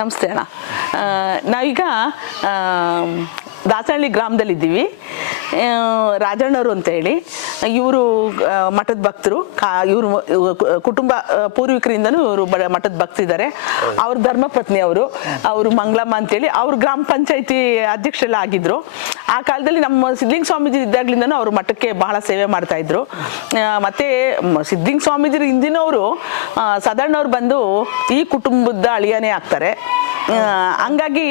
ನಮಸ್ತೆ ಅಣ್ಣ. ನಾವೀಗ ದಾಸಹಳ್ಳಿ ಗ್ರಾಮದಲ್ಲಿದ್ದೀವಿ. ರಾಜಣ್ಣವರು ಅಂತ ಹೇಳಿ ಇವರು ಮಠದ ಭಕ್ತರು. ಇವರು ಕುಟುಂಬ ಪೂರ್ವಿಕರಿಂದನೂ ಇವರು ಮಠದ ಭಕ್ತಿದ್ದಾರೆ. ಅವ್ರ ಧರ್ಮಪತ್ನಿ ಅವರು ಮಂಗಳಮ್ಮ ಅಂತೇಳಿ ಅವ್ರು ಗ್ರಾಮ ಪಂಚಾಯತಿ ಅಧ್ಯಕ್ಷರೆಲ್ಲ ಆಗಿದ್ರು. ಆ ಕಾಲದಲ್ಲಿ ನಮ್ಮ ಸಿದ್ಧಲಿಂಗ ಸ್ವಾಮೀಜಿ ಇದ್ದಾಗ್ಲಿಂದನೂ ಅವರು ಮಠಕ್ಕೆ ಬಹಳ ಸೇವೆ ಮಾಡ್ತಾ ಇದ್ರು. ಮತ್ತೆ ಸಿದ್ಧಲಿಂಗ ಸ್ವಾಮೀಜಿ ಹಿಂದಿನವರು ಸದಣ್ಣವ್ರು ಬಂದು ಈ ಕುಟುಂಬದ ಅಳಿಯನೇ ಆಗ್ತಾರೆ. ಹಂಗಾಗಿ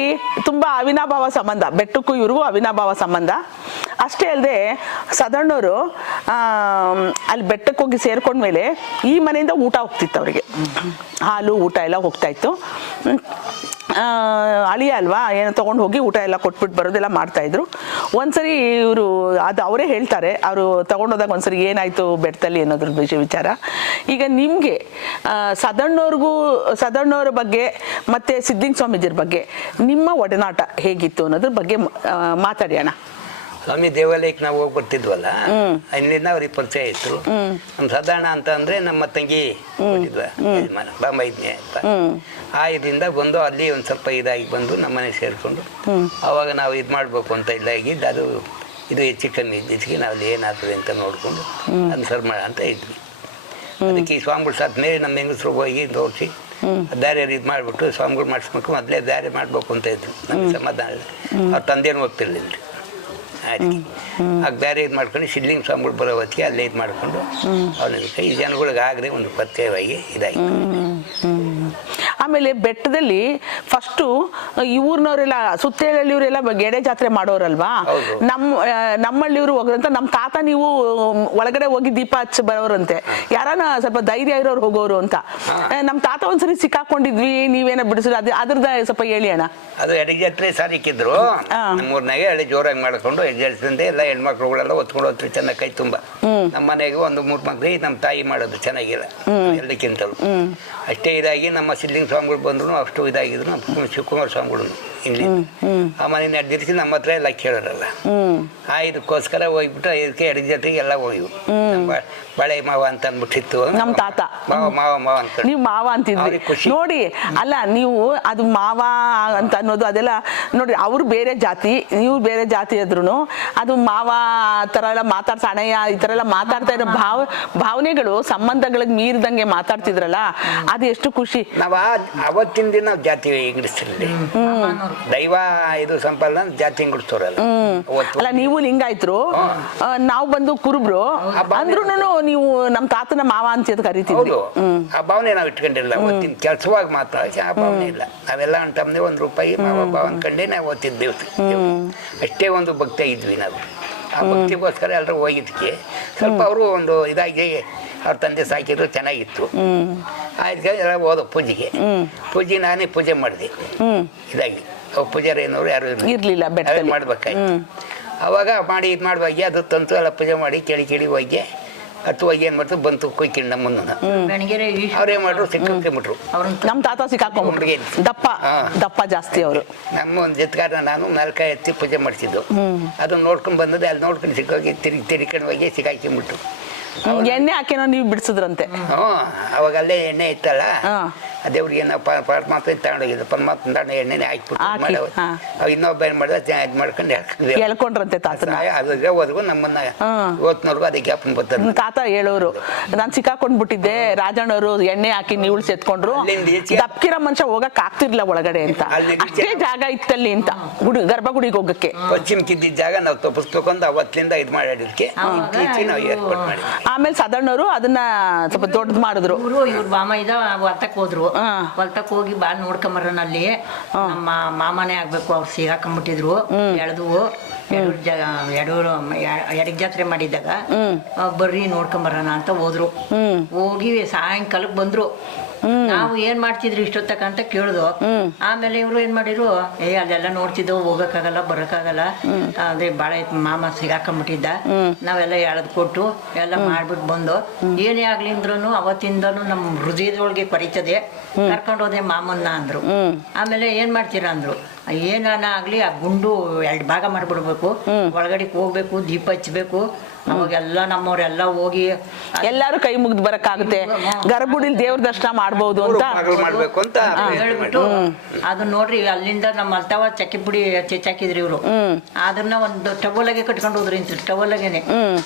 ತುಂಬಾ ಅವಿನಾಭಾವ ಸಂಬಂಧ, ಬೆಟ್ಟಕ್ಕೂ ಇವ್ರಿಗೂ ಅವಿನಾಭಾವ ಸಂಬಂಧ. ಅಷ್ಟೇ ಅಲ್ಲದೆ ಸದಣ್ಣವರು ಅಲ್ಲಿ ಬೆಟ್ಟಕ್ಕೆ ಹೋಗಿ ಸೇರ್ಕೊಂಡ್ಮೇಲೆ ಈ ಮನೆಯಿಂದ ಊಟ ಹೋಗ್ತಿತ್ತು ಅವರಿಗೆ, ಹಾಲು ಊಟ ಎಲ್ಲ ಹೋಗ್ತಾ ಇತ್ತು. ಅಳಿಯ ಅಲ್ವಾ, ಏನೋ ತಗೊಂಡು ಹೋಗಿ ಊಟ ಎಲ್ಲ ಕೊಟ್ಬಿಟ್ಟು ಬರೋದೆಲ್ಲ ಮಾಡ್ತಾ ಇದ್ರು. ಒಂದ್ಸರಿ ಇವರು ಅದು ಅವರೇ ಹೇಳ್ತಾರೆ, ಅವರು ತಗೊಂಡೋದಾಗ ಒಂದ್ಸರಿ ಏನಾಯ್ತು ಬೆಟ್ಟದಲ್ಲಿ ಅನ್ನೋದ್ರ ವಿಚಾರ. ಈಗ ನಿಮ್ಗೆ ಸದಣ್ಣವ್ರ ಬಗ್ಗೆ ಮತ್ತೆ ಸಿದ್ಧಲಿಂಗ ಸ್ವಾಮೀಜಿಯರ ಬಗ್ಗೆ ನಿಮ್ಮ ಒಡನಾಟ ಹೇಗಿತ್ತು ಅನ್ನೋದ್ರ ಬಗ್ಗೆ ಮಾತಾಡೋಣ. ಸ್ವಾಮಿ ದೇವಾಲಯಕ್ಕೆ ನಾವು ಹೋಗಿ ಬರ್ತಿದ್ವಲ್ಲ, ಅಲ್ಲಿಂದ ಅವ್ರಿಗೆ ಪರಿಚಯ ಇತ್ತು. ನಮ್ಮ ಸಾಧಾರಣ ಅಂತ ಅಂದ್ರೆ ನಮ್ಮ ತಂಗಿ ಬಾಂಬೈದ್ನೆ ಅಂತ ಆ ಇದರಿಂದ ಬಂದು ಅಲ್ಲಿ ಒಂದ್ ಸ್ವಲ್ಪ ಇದಾಗಿ ಬಂದು ನಮ್ಮನೆ ಸೇರ್ಕೊಂಡು ಅವಾಗ ನಾವು ಇದು ಮಾಡ್ಬೇಕು ಅಂತ ಇಲ್ಲ ಆಗಿದ್ದು. ಅದು ಇದು ಹೆಚ್ಚು ಕಮ್ಮಿ ಇದ್ದಿದ್ದಕ್ಕೆ ನಾವು ಅಲ್ಲಿ ಏನಾಗ್ತದೆ ಅಂತ ನೋಡ್ಕೊಂಡು ಅನುಸರ್ ಮಾಡ ಅಂತ ಇದ್ವಿ. ಅದಕ್ಕೆ ಈ ಸ್ವಾಮಿಗಳು ಸತ್ ಮೇಲೆ ನಮ್ಮ ಹೆಂಗಸರು ಹೋಗಿ ತೋರಿಸಿ ದಾರಿ ಇದು ಮಾಡಿಬಿಟ್ಟು ಸ್ವಾಮಿಗಳು ಮಾಡಿಸ್ಬೇಕು, ಮೊದಲೇ ದಾರಿ ಮಾಡ್ಬೇಕು ಅಂತ ಇದ್ರು. ನಮಗೆ ಸಮಾಧಾನ ಅವ್ರ ತಂದೆನೂ ಹೋಗ್ತಿರ್ಲಿಲ್ಲ. ಅದಕ್ಕೆ ಆಗ ಬೇರೆ ಇದು ಮಾಡ್ಕೊಂಡು ಸಿದ್ಧಲಿಂಗ ಸ್ವಾಮಿಗಳು ಬರೋ ಹೊತ್ತಿಗೆ ಅಲ್ಲೇ ಇದು ಮಾಡಿಕೊಂಡು ಅವ್ರಿಗೆ ಈ ಜನಗಳಿಗೆ ಆಗದೆ ಒಂದು ಪ್ರತ್ಯೇಕವಾಗಿ ಇದಾಗಿ. ಆಮೇಲೆ ಬೆಟ್ಟದಲ್ಲಿ ಫಸ್ಟು ಈ ಊರಿನವರೆಲ್ಲ ಸುತ್ತೇಳಲ್ಲಿ ಇವರೆಲ್ಲ ಗೆಡೆ ಜಾತ್ರೆ ಮಾಡೋರಲ್ವಾ, ನಮ್ಮಳ್ಳಿಯವರು ಹೋಗ್ರಂತ. ನಮ್ಮ ತಾತ ನೀವು ಒಳಗಡೆ ಹೋಗಿ ದೀಪ ಹಚ್ಚಿ ಬರೋರಂತೆ, ಯಾರನ್ನ ಸ್ವಲ್ಪ ಧೈರ್ಯ ಇರೋರು ಹೋಗೋರು ಅಂತ. ನಮ್ಮ ತಾತ ಒಂದ್ಸರಿ ಸಿಕ್ಕಾಕೊಂಡಿದ್ವಿ, ನೀವೇನ ಬಿಡಿಸಿದ್ರು, ಅದ್ರದ್ದು ಸ್ವಲ್ಪ ಹೇಳಿ ಅಣ್ಣ. ಅದು ಎಡೆ ಜಾತ್ರೆ ಸಾರಿಕ್ಕಿದ್ರು ನಮ್ಮೂರ್ನಾಗೆ ಎಡೆ ಜೋರಾಗಿ ಮಾಡ್ಕೊಂಡು ಎಡ್ಜಲ್ಸಂದೆ ಎಲ್ಲ ಹೆಣ್ಮಕ್ಳುಗಳೆಲ್ಲ ಹೊತ್ಕೊಂಡು ಹೋಗ್ತೀವಿ ಚೆನ್ನಾಗಿ ಕೈ ತುಂಬ. ನಮ್ಮ ಮನೆಗೆ ಒಂದು 3 ಮಕ್ಳಿಗೆ ನಮ್ಮ ತಾಯಿ ಮಾಡೋದು ಚೆನ್ನಾಗಿಲ್ಲ ಎಲ್ಲಕ್ಕಿಂತಲೂ. ಅಷ್ಟೇ ಇದಾಗಿ ನಮ್ಮ ಸಿದ್ಧಲಿಂಗ ಸ್ವಾಮಿಗಳು ಬಂದ್ರು ಅಷ್ಟು ಇದಾಗಿದ್ರು. ನಮ್ಮ ಶಿವಕುಮಾರ ಸ್ವಾಮಿಗಳು ಇಲ್ಲಿ ಆ ಮನೆ ನಡೆದಿರಿಸಿ ನಮ್ಮ ಹತ್ರ ಎಲ್ಲ ಕೇಳೋರಲ್ಲ. ಇದಕ್ಕೋಸ್ಕರ ಹೋಗ್ಬಿಟ್ಟು ಇದಕ್ಕೆ ಎಡೆ ಜಾತ್ರೆಗೆ ಎಲ್ಲ ಹೋಗಿವು. ಬಳೆ ಮಾವ ಅಂತ ಅಂದ್ಬಿಟ್ಟಿತ್ತು ನಮ್ಮ ತಾತ. ಮಾವ ಅಂತ ನೀವು ಮಾವ ಅಂತಿದ್ರಿ ನೋಡಿ. ಅಲ್ಲ ನೀವು ಅದು ಮಾವ ಅಂತ ಅನ್ನೋದು ಅದೆಲ್ಲ ನೋಡಿ, ಅವ್ರು ಬೇರೆ ಜಾತಿ ನೀವು ಬೇರೆ ಜಾತಿ ಇದ್ರು ಅದು ಮಾವ ತರ ಎಲ್ಲ ಮಾತಾಡ್ತಾ ಅಣಯ್ಯ ಈ ತರ ಎಲ್ಲ ಮಾತಾಡ್ತಾ ಇರೋ ಭಾವನೆಗಳು ಸಂಬಂಧಗಳಿಗೆ ಮೀರಿದಂಗೆ ಮಾತಾಡ್ತಿದ್ರಲ್ಲ, ಅದು ಎಷ್ಟು ಖುಷಿ. ನಾವ್ ಅವತ್ತಿನ ದಿನ ಜಾತಿ ಇಂಗ್ಲಿಷ್ನಲ್ಲಿ ದೈವ ಇದು ಸಂಪಲ್ಲ ಜಾತಿ ಇಂಗ್ಲಿಸ್ತವ್ರಲ್ಲ. ಅಲ್ಲ ನೀವು ಲಿಂಗಾಯ್ತರು, ನಾವು ಬಂದು ಕುರುಬ್ರು ಅಂದ್ರೂ ನೀವು ನಮ್ಮ ತಾತನ ಮಾವ ಅಂತ ಕರಿತೀವಿ. ಆ ಭಾವನೆ ನಾವು ಇಟ್ಕೊಂಡಿಲ್ಲ. ಅವತ್ತಿನ ಕೆಲ್ಸವಾಗಿ ಮಾತ್ರ ಆ ಭಾವನೆ ಇಲ್ಲ. ನಾವೆಲ್ಲ ಅಂತಮ್ನೆ ₹1 ಮಾವ ಭಾವ ಅನ್ಕೊಂಡೇ ನಾವು ಓದ್ತಿದ್ದೇವೆ. ಅಷ್ಟೇ ಒಂದು ಭಕ್ತಿ ಇದ್ವಿ ನಾವು. ಆ ಭಕ್ತಿಗೋಸ್ಕರ ಎಲ್ಲರೂ ಹೋಗಿದ್ದಕ್ಕೆ ಸ್ವಲ್ಪ ಅವರು ಒಂದು ಇದಾಗಿ ಅವ್ರ ತಂದೆ ಸಾಕಿದ್ರು ಚೆನ್ನಾಗಿತ್ತು. ಆಯ್ತು ಎಲ್ಲ ಹೋದ ಪೂಜೆ ನಾನೇ ಪೂಜೆ ಮಾಡಿದೆ ಇದಾಗಿ. ಪೂಜಾರಿ ಏನವರು ಯಾರು ಇರ್ಲಿಲ್ಲ, ಮಾಡ್ಬೇಕಾಯ್ತು. ಅವಾಗ ಮಾಡಿ ಇದು ಮಾಡುವಾಗ ಅದು ತಂತು ಎಲ್ಲ ಪೂಜೆ ಮಾಡಿ ಕೇಳಿ ಹೋಗಿ ಹತ್ತು ಹೋಗಿ ಏನ್ ಮಾಡ್ತು ಬಂತು ಕೊಯ್ಕಿಂಡ್ ನಮ್ಮನ್ನ ಅವ್ರೇನ್ ಮಾಡ್ರು ಸಿಕ್ಕಾಕೊಂಡ್ಬಿಟ್ರು. ನಮ್ಮ ತಾತ ಸಿಕ್ಕಾಕೊಂಡ್ಬಿಟ್ರು, ದಪ್ಪ ಜಾಸ್ತಿ ಅವರು. ನಮ್ಮ ಒಂದು ಜೊತೆಗಾರ ನಾನು ನಾಲ್ಕಾಯಿ ಎತ್ತಿ ಪೂಜೆ ಮಾಡ್ತಿದ್ದು. ಅದನ್ನ ನೋಡ್ಕೊಂಡ್ ಬಂದದ್ದು ಅಲ್ಲಿ ನೋಡ್ಕೊಂಡು ಸಿಕ್ಕೋಗಿ ತಿರ್ಕೊಂಡು ಹೋಗಿ ಸಿಕ್ಕಾಕೊಂಡ್ಬಿಟ್ರು. ಎಣ್ಣೆ ಹಾಕಿನೋ ನೀವು ಬಿಡಿಸಿದ್ರಂತೆ. ಅವಾಗ ಅಲ್ಲೇ ಎಣ್ಣೆ ಇತ್ತಲ್ಲ, ದೇವ್ರಿಗೆ ಏನೋ ಪರಮಾತ್ಮ ತಗೊಂಡೋಗಿದ್ದು, ಪರಮಾತ್ಮ ತಗೊಂಡು ಎಣ್ಣೆನೆ ಹಾಕ್ಬಿಟ್ಟು ಇನ್ನೊಬ್ಬ ಏನ್ ಮಾಡಿದ ಇದು ಮಾಡ್ಕೊಂಡು ಹೇಳ್ಕೊಂಡ್ರಂತೆ ತಾತನ. ಅದ್ರವರೆಗೂ ನಮ್ಮನ್ನ ಇವತ್ತಿನವರೆಗೂ ಅದಕ್ಕೆ ಜ್ಞಾಪನ ಬರ್ತಾರೆ. ತಾತ ಹೇಳೋರು, ನಾನು ಸಿಕ್ಕಾಕೊಂಡ್ಬಿಟ್ಟಿದ್ದೆ, ರಾಜಣ್ಣವರು ಎಣ್ಣೆ ಹಾಕಿ ನೀವು ಸೇತ್ಕೊಂಡ್ರು, ದಪ್ಕಿರೋ ಮನುಷ್ಯ ಹೋಗಕ್ ಆಗ್ತಿರ್ಲಿಲ್ಲ ಒಳಗಡೆ ಅಂತ. ಅಷ್ಟೇ ಜಾಗ ಇತ್ತಲ್ಲಿ ಅಂತ ಗರ್ಭಗುಡಿಗೆ ಹೋಗಕ್ಕೆ. ಪಶ್ಚಿಮಕ್ಕಿದ್ದ ಜಾಗ ನಾವು ತಪ್ಪಿಸ್ಬೇಕಂತ ಅವತ್ತಿಂದ ಇದು ಮಾಡಿದಕ್ಕೆ ನಾವು ಏರ್ಪಾಟ್ ಮಾಡಿ. ಆಮೇಲೆ ಸದಣ್ಣವರು ಅದನ್ನ ಸ್ವಲ್ಪ ದೊಡ್ಡದು ಮಾಡಿದ್ರು. ಇವ್ರ ಮಾಮ ಇದ ಹೊಲ್ತಕ್ ಹೋದ್ರು. ಹೊಲ್ತಕ್ ಹೋಗಿ ಬಾ ನೋಡ್ಕೊಂಬರೋಣ ಅಲ್ಲಿ ನಮ್ಮ ಮಾಮನೇ ಆಗ್ಬೇಕು, ಅವ್ರು ಸಿಗಾಕೊಂಡ್ಬಿಟ್ಟಿದ್ರು. ಎಡಗ್ ಜಾತ್ರೆ ಮಾಡಿದ್ದಾಗ ಬರ್ರಿ ನೋಡ್ಕೊಂಬರೋಣ ಅಂತ ಹೋದ್ರು. ಹೋಗಿ ಸಾಯಂಕಾಲಕ್ಕೆ ಬಂದ್ರು. ನಾವು ಏನ್ ಮಾಡ್ತಿದ್ರಿ ಇಷ್ಟೊತ್ತಕ ಅಂತ ಕೇಳ್ದು. ಆಮೇಲೆ ಇವ್ರು ಏನ್ ಮಾಡಿದ್ರು, ಅಲ್ಲೆಲ್ಲ ನೋಡ್ತಿದ್ದವು, ಹೋಗಕ್ಕಾಗಲ್ಲ ಬರಕ್ಕಾಗಲ್ಲ, ಅದೇ ಬಾಳೆ ಮಾಮ ಸಿಗಾಕೊಂಡ್ಬಿಟ್ಟಿದ್ದ. ನಾವೆಲ್ಲ ಎಳೆದ್ ಕೊಟ್ಟು ಎಲ್ಲ ಮಾಡ್ಬಿಟ್ಟು ಬಂದು ಏನೇ ಆಗ್ಲಿ ಅಂದ್ರೂ ಅವತ್ತಿಂದನು ನಮ್ ಹೃದಯದೊಳಗೆ ಕೊರಿತದೆ, ಕರ್ಕೊಂಡೋದೆ ಮಾಮನ್ನ ಅಂದ್ರು. ಆಮೇಲೆ ಏನ್ ಮಾಡ್ತೀರಾ ಅಂದ್ರು. ಏನಾನ ಆಗ್ಲಿ ಆ ಗುಂಡು 2 ಭಾಗ ಮಾಡ್ಬಿಡ್ಬೇಕು, ಒಳಗಡೆ ಹೋಗ್ಬೇಕು, ದೀಪ ಹಚ್ಬೇಕು, ಅವಾಗೆಲ್ಲ ನಮ್ಮವ್ರೆಲ್ಲ ಹೋಗಿ ಎಲ್ಲಾರು ಕೈ ಮುಗ್ದು ಬರಕ್ಕಾಗುತ್ತೆ, ಗರ್ಭಗುಡಿಲಿ ದೇವ್ರ ದರ್ಶನ ಮಾಡ್ಬೋದು ಅಂತ ಮಾಡ್ಬೇಕು ಅಂತ ಹೇಳ್ಬಿಟ್ಟು ಅದನ್ನ ನೋಡ್ರಿ ಅಲ್ಲಿಂದ ನಮ್ಮ ಅಲ್ತಾವ ಚಕ್ಕಿ ಪುಡಿ ಚೆಚ್ಚಾಕಿದ್ರಿ ಇವ್ರು. ಅದನ್ನ ಒಂದು ಟವಲ್ಗೆ ಕಟ್ಕೊಂಡು ಹೋದ್ರಿ ಇಂತ ಟವಲ್ಗೆನೆ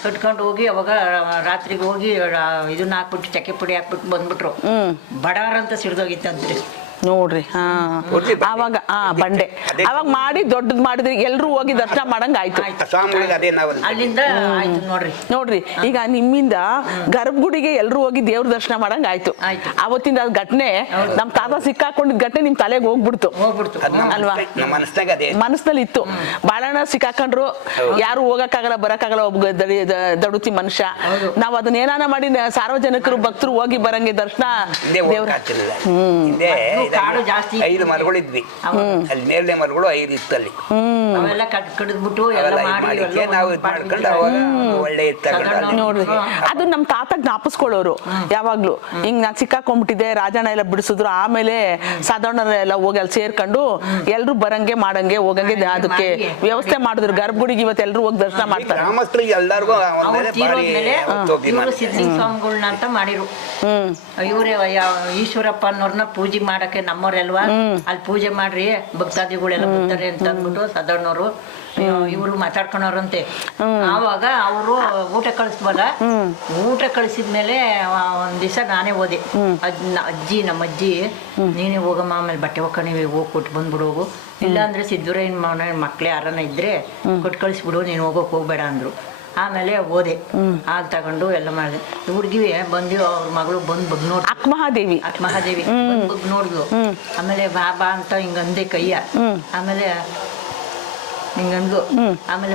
ಕಟ್ಕೊಂಡು ಹೋಗಿ ಅವಾಗ ರಾತ್ರಿಗೆ ಹೋಗಿ ಇದನ್ನ ಹಾಕ್ಬಿಟ್ಟು ಚಕ್ಕಿ ಪುಡಿ ಹಾಕ್ಬಿಟ್ಟು ಬಂದ್ಬಿಟ್ರು. ಬಡಾರ ಅಂತ ಸಿಡ್ದೋಗಿತ್ತಂತ್ರಿ ನೋಡ್ರಿ. ಅವಾಗ ಬಂಡೆ ಅವಾಗ ಮಾಡಿ ದೊಡ್ಡದ್ ಮಾಡಿದ್ರಿ, ಎಲ್ರು ಹೋಗಿ ದರ್ಶನ ಮಾಡಂಗ ಆಯ್ತು. ಅಲ್ಲಿಂದ ಆಯ್ತು ನೋಡ್ರಿ. ಈಗ ನಿಮ್ಮಿಂದ ಗರ್ಭಗುಡಿಗೆ ಎಲ್ರು ಹೋಗಿ ದೇವ್ರ ದರ್ಶನ ಮಾಡಂಗ ಆಯ್ತು. ಅವತ್ತಿಂದ ಅದ್ ಘಟನೆ ನಮ್ ತಾತ ಸಿಕ್ಕಾಕೊಂಡಿದ್ ಘಟನೆ ನಿಮ್ ತಲೆಗೆ ಹೋಗ್ಬಿಡ್ತು ಅಲ್ವಾ? ಮನಸ್ನಲ್ಲಿ ಇತ್ತು. ಬಾಳಣ್ಣ ಸಿಕ್ಕಾಕೊಂಡ್ರು, ಯಾರು ಹೋಗಕ್ಕಾಗಲ್ಲ ಬರಕ್ಕಾಗಲ್ಲ, ಒಬ್ಬ ದಡುತಿ ಮನುಷ್ಯ. ನಾವ್ ಅದನ್ನ ಏನಾನ ಮಾಡಿ ಸಾರ್ವಜನಿಕರು ಭಕ್ತರು ಹೋಗಿ ಬರಂಗೆ ದರ್ಶನ ದೇವ್ರ. ಕಾಡು ಜಾಸ್ತಿ 5 ಮರಗಳಿದ್ವಿ ಅಲ್ಲಿ, ನೇರಳೆ ಮರಗಳು 5 ಇತ್ತು ಅಲ್ಲಿ. ಅವೆಲ್ಲ ಕಡಿದ್ಬಿಟ್ಟು ಎಲ್ಲ ಮಾಡಿ ನಾವು ಮಾಡ್ಕೊಂಡು ಅವಾಗ ಒಳ್ಳೆ ನೋಡ್ರಿ. ಅದು ನಮ್ ತಾತ ಜ್ಞಾಪಿಸ್ಕೊಳ್ಳೋರು ಯಾವಾಗ್ಲೂ. ಹಿಂಗ್ ನಾನ್ ಸಿಕ್ಕಾಕೊಂಡ್ಬಿಟ್ಟಿದ್ದೆ, ರಾಜಣ್ಣ ಎಲ್ಲ ಬಿಡಿಸಿದ್ರು. ಆಮೇಲೆ ಸಾಧಾರಣ ಹೋಗಿ ಅಲ್ಲಿ ಸೇರ್ಕೊಂಡು ಎಲ್ರು ಬರಂಗೆ ಮಾಡಂಗೆ ಹೋಗಂಗೆ ಅದಕ್ಕೆ ವ್ಯವಸ್ಥೆ ಮಾಡಿದ್ರು. ಗರ್ಭಗುಡಿಗೆ ಇವತ್ತು ಎಲ್ರು ಹೋಗಿ ದರ್ಶನ ಮಾಡ್ತಾರೆ. ಎಲ್ಲರಿಗೂ ಸಿದ್ಲಿಂಗ ಸ್ವಾಮಿಗಳನ್ನ ಅಂತ ಮಾಡಿರು. ಇವ್ರೆ ಈಶ್ವರಪ್ಪ ಅನ್ನೋರ್ನ ಪೂಜೆ ಮಾಡಕ್ಕೆ ನಮ್ಮವ್ರೆಲ್ವಾ ಅಲ್ಲಿ ಪೂಜೆ ಮಾಡ್ರಿ ಭಕ್ತಾದಿಗಳೆಲ್ಲ ಬರ್ತಾರೆ ಅಂತ ಅಂದ್ಬಿಟ್ಟು ಸಾಧಾರಣವ್ರು ಇವರು ಮಾತಾಡ್ಕೊಂಡವ್ರಂತೆ. ಆವಾಗ ಅವರು ಊಟ ಕಳಿಸ್ಬಲ್ಲ. ಊಟ ಕಳಿಸಿದ್ಮೇಲೆ ಒಂದ್ ದಿವಸ ನಾನೇ ಹೋದೆ. ನಮ್ಮ ಅಜ್ಜಿ ನೀನೇ ಹೋಗಮ್ಮ, ಆಮೇಲೆ ಬಟ್ಟೆ ಒಕ್ಕಣಿವಿ ಹೋಗಿ ಕೊಟ್ಟು ಬಂದ್ಬಿಡೋಗು, ಇಲ್ಲ ಅಂದ್ರೆ ಸಿದ್ದೂರಯ್ಯನ ಮಕ್ಳು ಯಾರನ್ನ ಇದ್ರೆ ಕೊಟ್ಟು ಕಳಿಸ್ಬಿಡು, ನೀನು ಹೋಗೋಕೆ ಹೋಗ್ಬೇಡ ಅಂದ್ರು. ಆಮೇಲೆ ಓದೆ ಹಾಲು ತಗೊಂಡು ಎಲ್ಲ ಮಾಡಿದೆ. ಹುಡುಗಿ ಬಂದು ಅವ್ರ ಮಗಳು ಬಂದು ಬಗ್ ನೋಡ್ ಅಕ್ಮಹಾದೇವಿ ಬಗ್ ನೋಡ್ದು. ಆಮೇಲೆ ಬಾ ಅಂತ ಹಿಂಗಂದೆ ಕೈಯ. ಆಮೇಲೆ ಹಿಂಗಂದ್ಲು. ಆಮೇಲೆ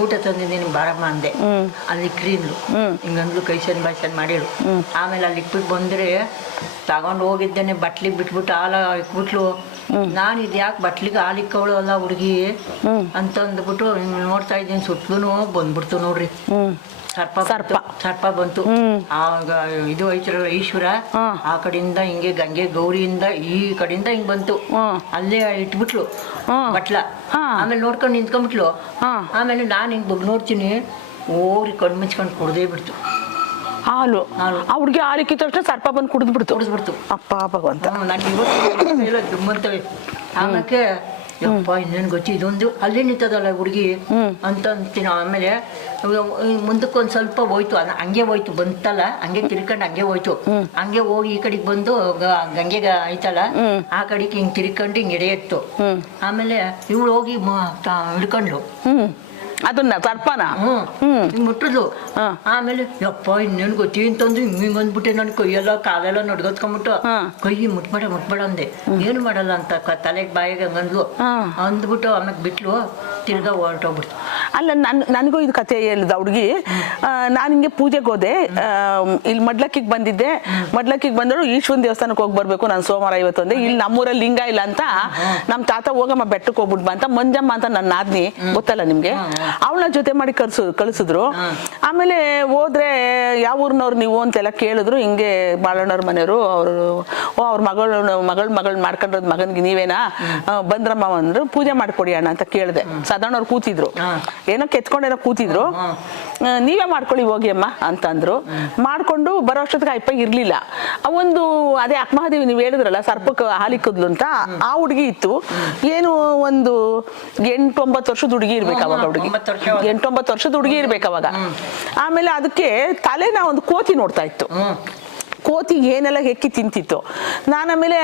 ಊಟ ತಂದಿದ್ದೀನಿ ಬಾರಮ್ಮ ಅಂದೆ. ಅಲ್ಲಿ ಕ್ರೀನ್ಲು ಹಿಂಗಂದ್ಲು, ಕೈ ಸನ್ ಬಾಯ್ಸನ್ ಮಾಡಿಳು. ಆಮೇಲೆ ಅಲ್ಲಿ ಇಟ್ಬಿಟ್ಟು ಬಂದ್ರೆ ತಗೊಂಡು ಹೋಗಿದ್ದೇನೆ, ಬಟ್ಲಿಗೆ ಬಿಟ್ಬಿಟ್ಟು ಹಾಲ ಇಕ್ಬಿಟ್ಲು. ನಾನು ಇದು ಯಾಕೆ ಬಟ್ಲಿಗೆ ಹಾಲು ಇಕ್ಕವಳು ಅಲ್ಲ ಹುಡುಗಿ ಅಂತ ಅಂದ್ಬಿಟ್ಟು ನೋಡ್ತಾ ಇದ್ದೀನಿ. ಸುತ್ತಲೂ ಬಂದ್ಬಿಡ್ತು ನೋಡ್ರಿ ಸರ್ಪ ಬಂತು. ಆಗ ಇದು ಐತ್ರಲ್ಲ ಈಶ್ವರ, ಆ ಕಡೆಯಿಂದ ಹಿಂಗೆ ಗಂಗೆ ಗೌರಿಯಿಂದ ಈ ಕಡೆಯಿಂದ ಹಿಂಗ್ ಬಂತು. ಅಲ್ಲೇ ಇಟ್ಬಿಟ್ಲು ಬಟ್ಲ. ಆಮೇಲೆ ನೋಡ್ಕೊಂಡು ನಿಂತ್ಕೊಂಡ್ಬಿಟ್ಲು. ಆಮೇಲೆ ನಾನು ಹಿಂಗ್ ಬಗ್ ನೋಡ್ತೀನಿ, ಓರಿ ಕಣ್ಣು ಮುಚ್ಕೊಂಡು ಕುಡ್ದೇ ಬಿಡ್ತು ಹಾಲು. ಅವ್ರಿಗೆ ಹಾಲಿಕ್ಕಿ ತಕ್ಷಣ ಸರ್ಪ ಬಂದು ಕುಡಿದ್ಬಿಡ್ತು. ಅಪ್ಪ ಭಗವಂತ, ನಾನು ಇವತ್ತು ದುಮ್ಮಂತವೆ. ಆಮೇಲೆ ಯಪ್ಪ ಇನ್ನೇನು ಗೊತ್ತಿ, ಇದೊಂದು ಅಲ್ಲೇ ನಿಂತದಲ್ಲ ಹುಡುಗಿ ಅಂತ ಅಂತೀನಿ. ಆಮೇಲೆ ಮುಂದಕ್ಕೊಂದು ಸ್ವಲ್ಪ ಹೋಯ್ತು, ಹಂಗೆ ಹೋಯ್ತು, ಬಂತಲ್ಲ ಹಂಗೆ ತಿರ್ಕೊಂಡು ಹಂಗೆ ಹೋಯ್ತು. ಹಂಗೆ ಹೋಗಿ ಈ ಕಡೆಗೆ ಬಂದು ಗಂಗೆಗೆ ಐತಲ್ಲ ಆ ಕಡೆಗೆ ಹಿಂಗೆ ತಿರ್ಕೊಂಡು ಹಿಂಗೆ ಎಡೆಯತ್ತು. ಆಮೇಲೆ ಇವಳು ಹೋಗಿ ಹಿಡ್ಕೊಂಡ್ಲು ಅದನ್ನ ಸರ್ಪನ ಹಿಂಗ್ ಮುಟ್ಟಿದ್ಲು. ಆಮೇಲೆ ಯಪ್ಪ ಇನ್ನೇನು ಗೊತ್ತಿ ಅಂತಂದು ಹಿಂಗ್ ಬಂದ್ಬಿಟ್ಟೆ. ನನ್ ಕೈಯೆಲ್ಲ ಕಾಲೆಲ್ಲ ನಡ್ಗತ್ಕೊಂಡ್ಬಿಟ್ಟು ಕೈ ಮುಟ್ಬೇಡ ಅಂದೆ. ಏನು ಮಾಡಲ್ಲ ಅಂತ ತಲೆಗೆ ಬಾಯಿಗೆ ಹಂಗಂದ್ಲು. ಅಂದ್ಬಿಟ್ಟು ಆಮೇಲೆ ಬಿಟ್ಲು, ತಿರ್ಗಾ ಹೊರಟೋಗ್ಬಿಡ್ತು. ಅಲ್ಲ, ನನಗೂ ಇದು ಕಥೆ ಹೇಳಿದ ಹುಡುಗಿ. ನಾನು ಹಿಂಗೆ ಪೂಜೆಗೆ ಹೋದೆ, ಇಲ್ಲಿ ಮಡ್ಲಕ್ಕಿಗೆ ಬಂದಿದ್ದೆ. ಮಡ್ಲಕ್ಕಿಗೆ ಬಂದಳು, ಈಶ್ವರನ ದೇವಸ್ಥಾನಕ್ಕೆ ಹೋಗಿ ಬರ್ಬೇಕು ನಾನು ಸೋಮವಾರ ಇವತ್ತು ಅಂದೆ. ಇಲ್ಲಿ ನಮ್ಮೂರಲ್ಲಿ ಲಿಂಗ ಇಲ್ಲ ಅಂತ ನಮ್ಮ ತಾತ ಹೋಗಮ್ಮ ಬೆಟ್ಟಕ್ಕೆ ಹೋಗ್ಬಿಡ್ಬಾ ಅಂತ ಮಂಜಮ್ಮ ಅಂತ ನನ್ನ ನಾದ್ನಿ ಗೊತ್ತಲ್ಲ ನಿಮ್ಗೆ, ಅವಳನ್ನ ಜೊತೆ ಮಾಡಿ ಕಳಿಸಿದ್ರು. ಆಮೇಲೆ ಹೋದ್ರೆ ಯಾವ ಊರ್ನವ್ರು ನೀವು ಅಂತೆಲ್ಲ ಕೇಳಿದ್ರು. ಹಿಂಗೆ ಬಾಳಣ್ಣವ್ರ ಮನೆಯವರು. ಅವ್ರ ಮಗಳು ಮಾಡ್ಕೊಂಡ್ರದ್ ಮಗನ್ಗೆ ನೀವೇನಾ ಬಂದ್ರಮ್ಮ ಅಂದ್ರು. ಪೂಜೆ ಮಾಡ್ಕೊಡಿ ಅಣ್ಣ ಅಂತ ಕೇಳಿದೆ. ಸಾಧಾರಣವ್ರು ಕೂತಿದ್ರು, ಏನೋ ಕೆತ್ಕೊಂಡೇನೋ ಕೂತಿದ್ರು. ನೀವೇ ಮಾಡ್ಕೊಳ್ಳಿ ಹೋಗಿ ಅಮ್ಮ ಅಂತಂದ್ರು. ಮಾಡ್ಕೊಂಡು ಬರೋ ಅಷ್ಟೊತ್ತಿಗೆ ಅಪ್ಪ ಇರ್ಲಿಲ್ಲ. ಒಂದು ಅದೇ ಅಕ್ಮಹಾದೇವಿ ನೀವು ಹೇಳಿದ್ರಲ್ಲ ಸರ್ಪಕ್ಕೆ ಹಾಲಿಕ್ಕದ್ಲು ಅಂತ, ಆ ಹುಡುಗಿ ಇತ್ತು. ಏನು ಒಂದು 8-9 ವರ್ಷದ ಹುಡುಗಿ ಇರ್ಬೇಕು ಅವಾಗ. ಹುಡುಗಿ 8-9 ವರ್ಷದ ಹುಡುಗಿ ಇರ್ಬೇಕು ಅವಾಗ. ಆಮೇಲೆ ಅದಕ್ಕೆ ತಲೆನ ಒಂದು ಕೋತಿ ನೋಡ್ತಾ ಇತ್ತು. ಕೋತಿ ಏನೆಲ್ಲ ಹೆಕ್ಕಿ ತಿಂತಿತ್ತು. ನಾನು ಆಮೇಲೆ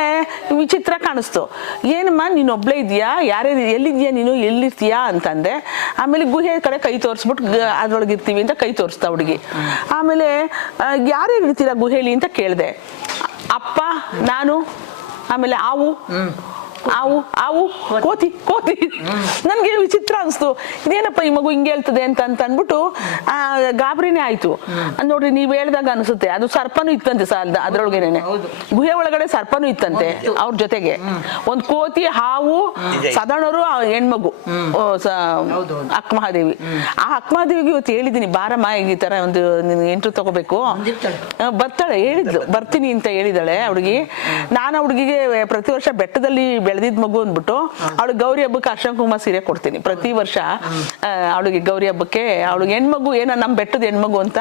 ವಿಚಿತ್ರ ಕಾಣಿಸ್ತು. ಏನಮ್ಮ ನೀನು ಒಬ್ಳೇ ಇದೆಯಾ, ಎಲ್ಲಿದ್ಯಾ ನೀನು, ಎಲ್ಲಿರ್ತೀಯಾ ಅಂತಂದೆ. ಆಮೇಲೆ ಗುಹೆ ಕಡೆ ಕೈ ತೋರಿಸ್ಬಿಟ್ಟು ಅದ್ರೊಳಗೆ ಇರ್ತೀವಿ ಅಂತ ಕೈ ತೋರಿಸ್ತಾ ಹುಡುಗಿ. ಆಮೇಲೆ ಯಾರ್ಯಾರು ಇರ್ತೀರಾ ಗುಹೆಲಿ ಅಂತ ಕೇಳಿದೆ. ಅಪ್ಪ, ನಾನು, ಆಮೇಲೆ ಆವು ಕೋತಿ. ನನ್ಗೆ ವಿಚಿತ್ರ ಅನಿಸ್ತು. ಇದೇನಪ್ಪ ಈ ಮಗು ಹಿಂಗೆ ಹೇಳ್ತದೆ ಅಂತ ಅಂದ್ಬಿಟ್ಟು ಗಾಬರಿನೇ ಆಯ್ತು. ನೋಡ್ರಿ ನೀವ್ ಹೇಳ್ದಾಗ ಅನ್ಸುತ್ತೆ, ಅದು ಸರ್ಪನೂ ಇತ್ತಂತೆ ಅದ್ರೊಳಗೇನೆ, ಗುಹೆ ಒಳಗಡೆ ಸರ್ಪನೂ ಇತ್ತಂತೆ ಅವ್ರ ಜೊತೆಗೆ. ಒಂದ್ ಕೋತಿ, ಹಾವು, ಸಾಧಾರಣರು, ಹೆಣ್ಮಗು ಅಕ್ಮಹಾದೇವಿ. ಆ ಅಕ್ಮಹಾದೇವಿಗೆ ಇವತ್ತು ಹೇಳಿದೀನಿ, ಬಾರಮ್ಮ ಈ ತರ ಒಂದು ಎಂಟ್ರು ತಗೋಬೇಕು. ಬರ್ತಾಳೆ, ಹೇಳಿದ್ಲು ಬರ್ತೀನಿ ಅಂತ ಹೇಳಿದಾಳೆ ಹುಡುಗಿ. ನಾನು ಹುಡುಗಿಗೆ ಪ್ರತಿ ವರ್ಷ ಬೆಟ್ಟದಲ್ಲಿ ಬೆಳೆದಿದ್ ಮಗು ಅಂದ್ಬಿಟ್ಟು ಅವಳಿಗೆ ಗೌರಿ ಹಬ್ಬಕ್ಕೆ ಅರ್ಶನ ಕುಂಕುಮ ಸೀರೆ ಕೊಡ್ತೀನಿ ಪ್ರತಿ ವರ್ಷ. ಅವಳಿಗೆ ಗೌರಿ ಹಬ್ಬಕ್ಕೆ ಅವಳಿಗೆ ಹೆಣ್ಮಗು ಏನೋ ನಮ್ಮ ಬೆಟ್ಟದ ಹೆಣ್ಮಗು ಅಂತ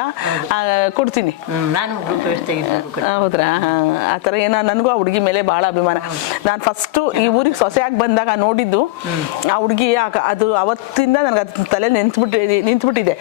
ಕೊಡ್ತೀನಿ. ನಾನು ಹೌದ್ರಾ? ಆ ಥರ ಏನೋ ನನಗೂ ಆ ಹುಡುಗಿ ಮೇಲೆ ಬಹಳ ಅಭಿಮಾನ. ನಾನು ಫಸ್ಟು ಈ ಊರಿಗೆ ಸೊಸೆಯಾಗಿ ಬಂದಾಗ ನೋಡಿದ್ದು ಆ ಹುಡುಗಿ, ಅದು ಅವತ್ತಿಂದ ನನಗೆ ಅದು ತಲೆ ನಿಂತ್ಬಿಟ್ಟಿದೆ.